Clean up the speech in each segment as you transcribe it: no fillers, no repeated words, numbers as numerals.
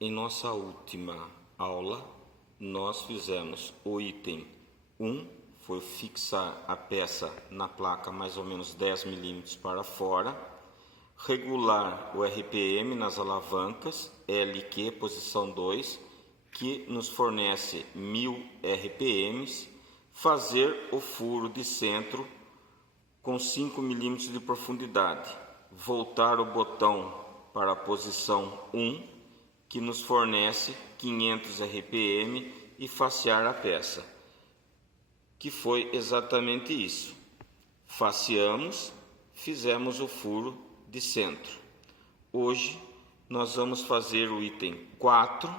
Em nossa última aula, nós fizemos o item 1, foi fixar a peça na placa mais ou menos 10 milímetros para fora, regular o RPM nas alavancas, LQ, posição 2, que nos fornece 1000 RPMs, fazer o furo de centro com 5 milímetros de profundidade, voltar o botão para a posição 1, que nos fornece 500 RPM e facear a peça, que foi exatamente isso. Faceamos, fizemos o furo de centro. Hoje nós vamos fazer o item 4,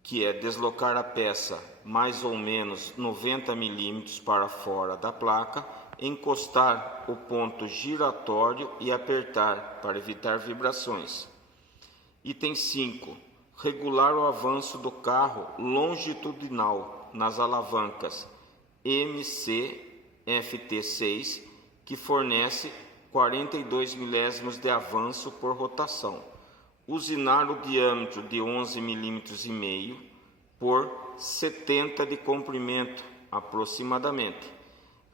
que é deslocar a peça mais ou menos 90 milímetros para fora da placa, encostar o ponto giratório e apertar para evitar vibrações. Item 5. Regular o avanço do carro longitudinal nas alavancas MC-FT6, que fornece 42 milésimos de avanço por rotação. Usinar o diâmetro de 11,5 mm por 70 de comprimento, aproximadamente,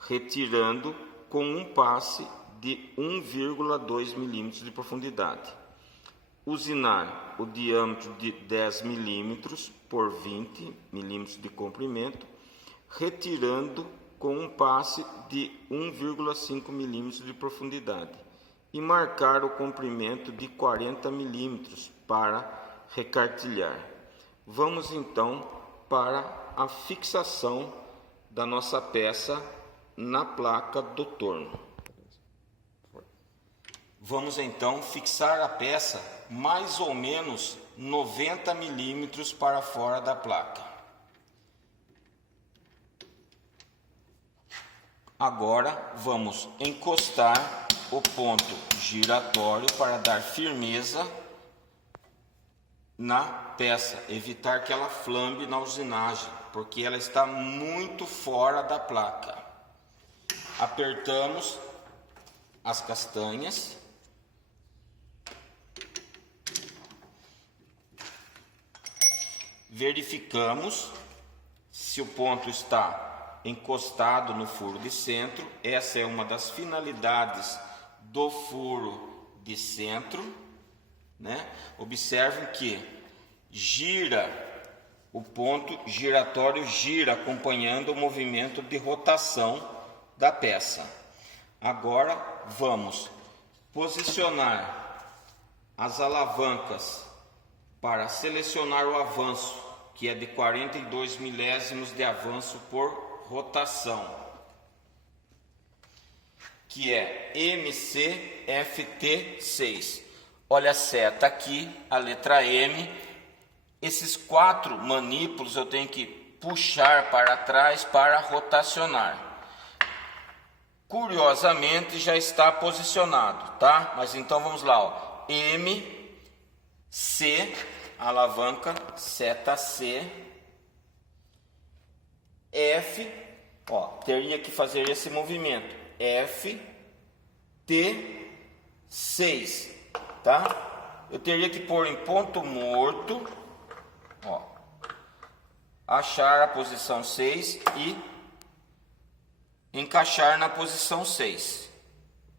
retirando com um passe de 1,2 mm de profundidade. Usinar o diâmetro de 10 mm por 20 mm de comprimento, retirando com um passe de 1,5 mm de profundidade e marcar o comprimento de 40 mm para recartilhar. Vamos então para a fixação da nossa peça na placa do torno. Vamos então fixar a peça mais ou menos 90 milímetros para fora da placa. Agora vamos encostar o ponto giratório para dar firmeza na peça, evitar que ela flambe na usinagem, porque ela está muito fora da placa. Apertamos as castanhas. Verificamos se o ponto está encostado no furo de centro. Essa é uma das finalidades do furo de centro, né? Observem que gira, o ponto giratório gira acompanhando o movimento de rotação da peça. Agora vamos posicionar as alavancas para selecionar o avanço, que é de 42 milésimos de avanço por rotação, que é MCFT6. Olha a seta aqui, a letra M. Esses 4 manípulos eu tenho que puxar para trás para rotacionar. Curiosamente já está posicionado, tá? Mas então vamos lá, ó. M, C, alavanca, seta C, F, ó, teria que fazer esse movimento, F, T, 6, tá? Eu teria que pôr em ponto morto, ó, achar a posição 6 e encaixar na posição 6,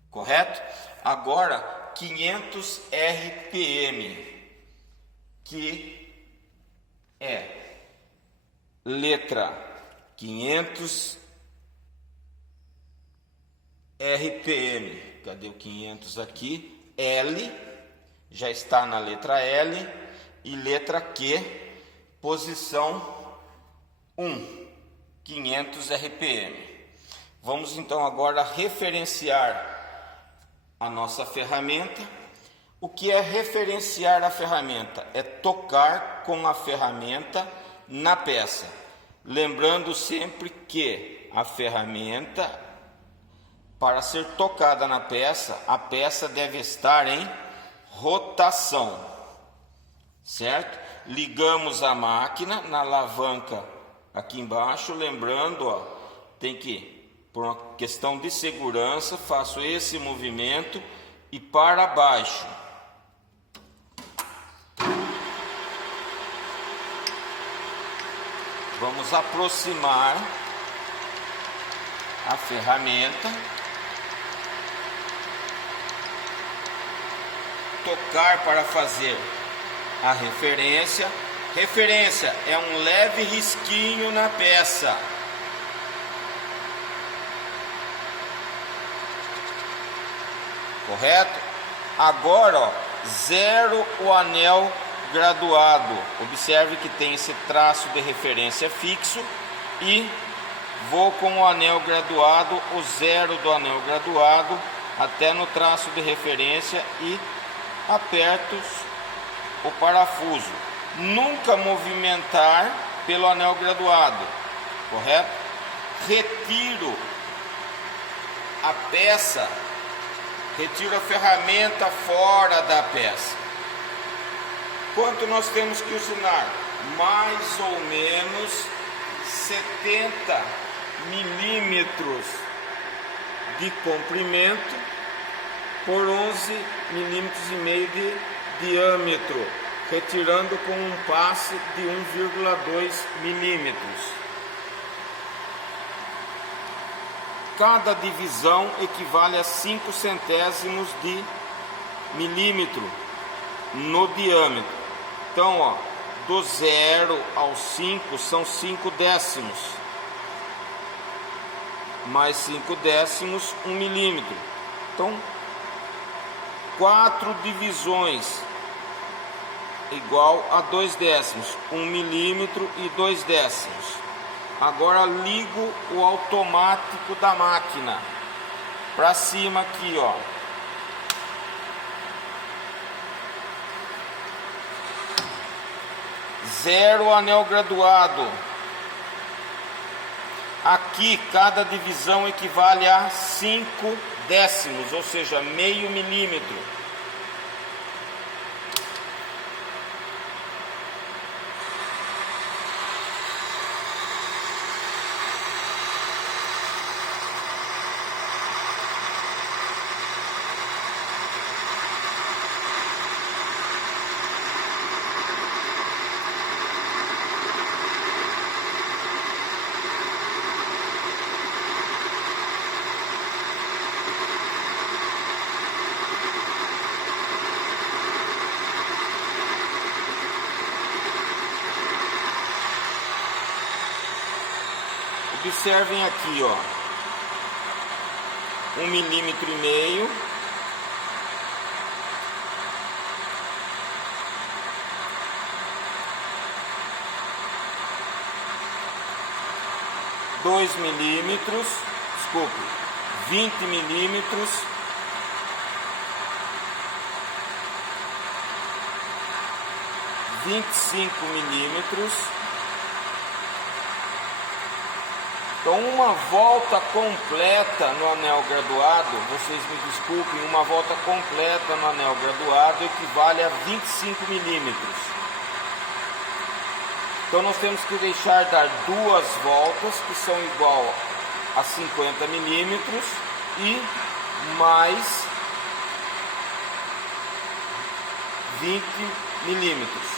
correto? Agora 500 RPM, que é letra 500 RPM, cadê o 500 aqui? L, já está na letra L, e letra Q, posição 1, 500 RPM. Vamos então agora referenciar a nossa ferramenta. O que é referenciar a ferramenta? É tocar com a ferramenta na peça. Lembrando sempre que a ferramenta, para ser tocada na peça, a peça deve estar em rotação, certo? Ligamos a máquina na alavanca aqui embaixo, lembrando, ó, tem que, por uma questão de segurança, faço esse movimento e para baixo. Vamos aproximar a ferramenta, tocar para fazer a referência. Referência é um leve risquinho na peça. Correto? Agora, ó, zero o anel graduado. Observe que tem esse traço de referência fixo e vou com o anel graduado, o zero do anel graduado até no traço de referência e aperto o parafuso. Nunca movimentar pelo anel graduado, correto? Retiro a peça, retiro a ferramenta fora da peça. Quanto nós temos que usinar? Mais ou menos 70 milímetros de comprimento por 11 milímetros e meio de diâmetro, retirando com um passe de 1,2 milímetros. Cada divisão equivale a 5 centésimos de milímetro no diâmetro. Então, ó, do 0 ao 5 são 5 décimos, mais 5 décimos, 1 milímetro. Então, 4 divisões igual a 2 décimos, 1 milímetro e 2 décimos. Agora ligo o automático da máquina para cima aqui, ó. Zero anel graduado. Aqui cada divisão equivale a 5 décimos, ou seja, meio milímetro. Observem aqui, ó, 1,5 milímetro, 2 milímetros, desculpe, 20 milímetros, 25 milímetros. Então, uma volta completa no anel graduado, vocês me desculpem, uma volta completa no anel graduado equivale a 25 milímetros. Então, nós temos que deixar dar 2 voltas, que são igual a 50 milímetros, e mais 20 milímetros.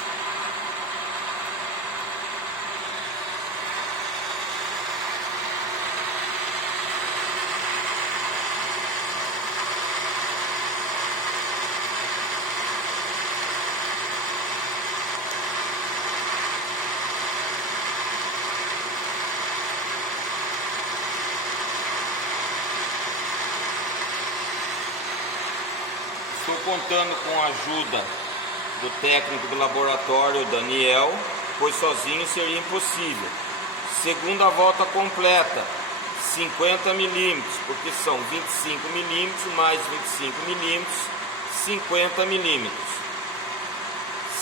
Estou contando com a ajuda do técnico do laboratório, Daniel, pois sozinho seria impossível. Segunda volta completa, 50 milímetros, porque são 25 milímetros mais 25 milímetros, 50 milímetros.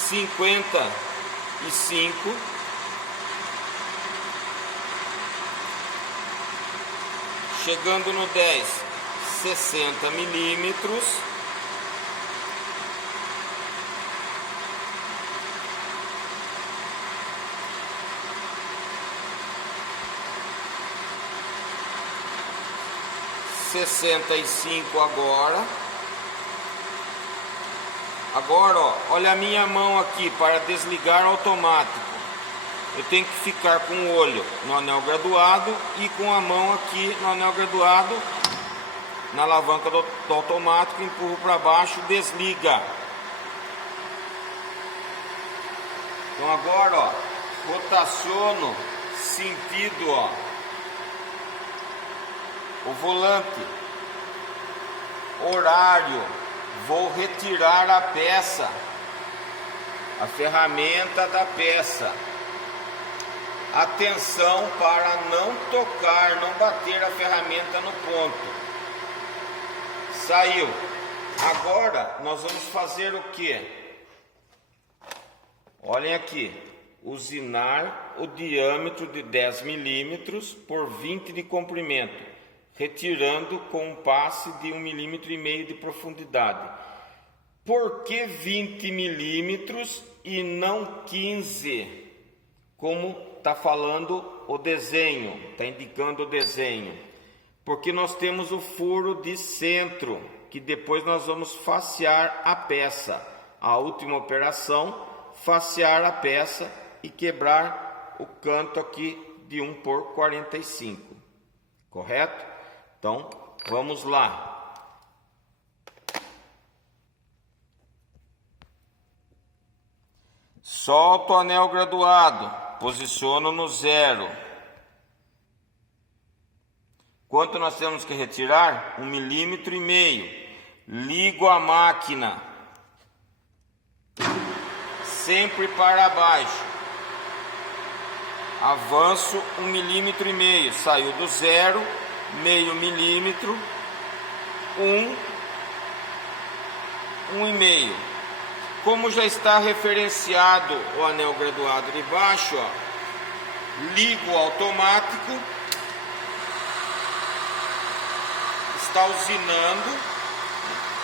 55 chegando no 10, 60 milímetros. Agora, ó, olha a minha mão aqui para desligar automático. eu tenho que ficar com o olho no anel graduado e com a mão aqui no anel graduado, na alavanca do automático, empurro para baixo, desliga. Então agora, ó, rotaciono sentido, ó, o volante, horário, vou retirar a peça, a ferramenta da peça. Atenção para não tocar, não bater a ferramenta no ponto. Saiu. Agora nós vamos fazer o que? Olhem aqui. Usinar o diâmetro de 10 milímetros por 20 de comprimento, retirando com um passe de 1,5 milímetro de profundidade. Por que 20 milímetros e não 15? Como está falando o desenho, está indicando o desenho. Porque nós temos o furo de centro, que depois nós vamos facear a peça. A última operação, facear a peça e quebrar o canto aqui de 1 por 45. Correto? Então, vamos lá. Solto o anel graduado, posiciono no 0. Quanto nós temos que retirar? 1,5 milímetro. Ligo a máquina, sempre para baixo. Avanço 1,5 milímetro. Saiu do 0, 0,5 milímetro, 1,5. Como já está referenciado o anel graduado de baixo, ó, ligo o automático, está usinando.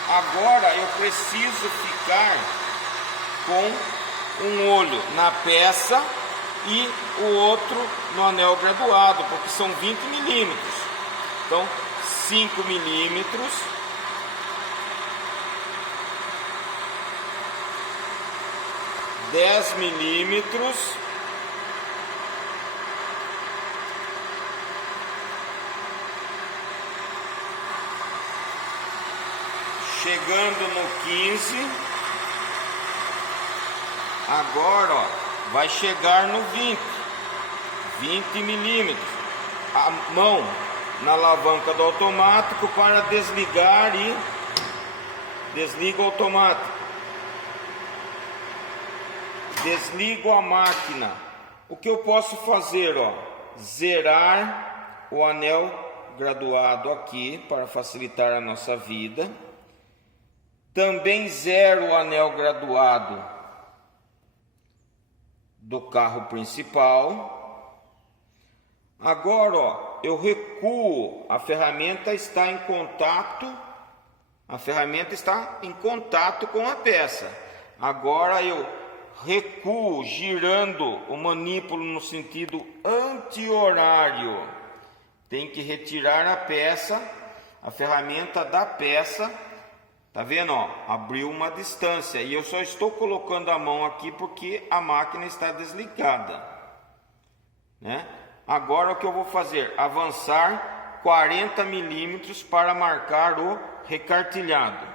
Agora eu preciso ficar com um olho na peça e o outro no anel graduado, porque são 20 milímetros. Então, 5 milímetros. 10 milímetros, chegando no 15, agora ó, vai chegar no 20 milímetros, a mão na alavanca do automático para desligar e desliga o automático. Desligo a máquina. O que eu posso fazer, ó? Zerar o anel graduado aqui para facilitar a nossa vida. Também zero o anel graduado do carro principal. Agora, ó, eu recuo. A ferramenta está em contato. A ferramenta está em contato com a peça. Agora eu recuo, girando o manípulo no sentido anti-horário. Tem que retirar a peça, a ferramenta da peça. Tá vendo, ó? Abriu uma distância e eu só estou colocando a mão aqui porque a máquina está desligada, né? Agora o que eu vou fazer? Avançar 40 milímetros para marcar o recartilhado.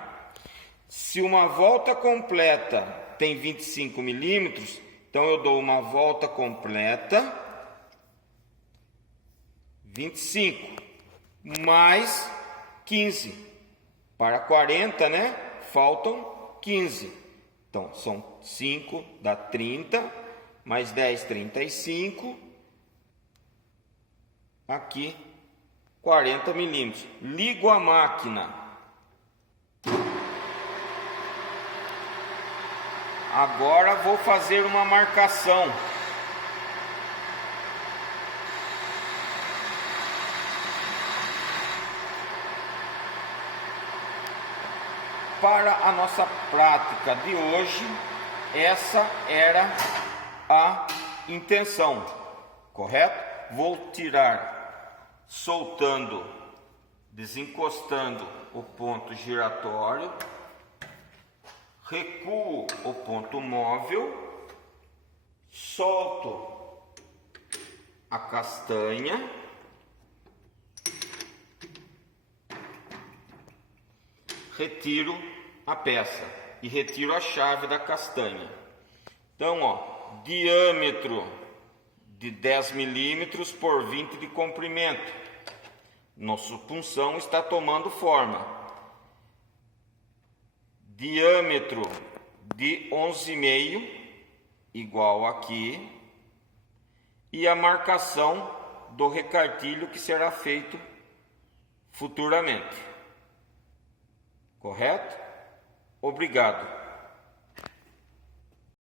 Se uma volta completa tem 25 milímetros, então eu dou uma volta completa, 25, mais 15, para 40, né? Faltam 15, então são 5, dá 30, mais 10, 35, aqui 40 milímetros, ligo a máquina. Agora vou fazer uma marcação. Para a nossa prática de hoje, essa era a intenção, correto? Vou tirar, soltando, desencostando o ponto giratório. Recuo o ponto móvel, solto a castanha, retiro a peça e retiro a chave da castanha. Então, ó, diâmetro de 10 milímetros por 20 de comprimento. Nosso punção está tomando forma. Diâmetro de 11,5, igual aqui. E a marcação do recartilho que será feito futuramente. Correto? Obrigado.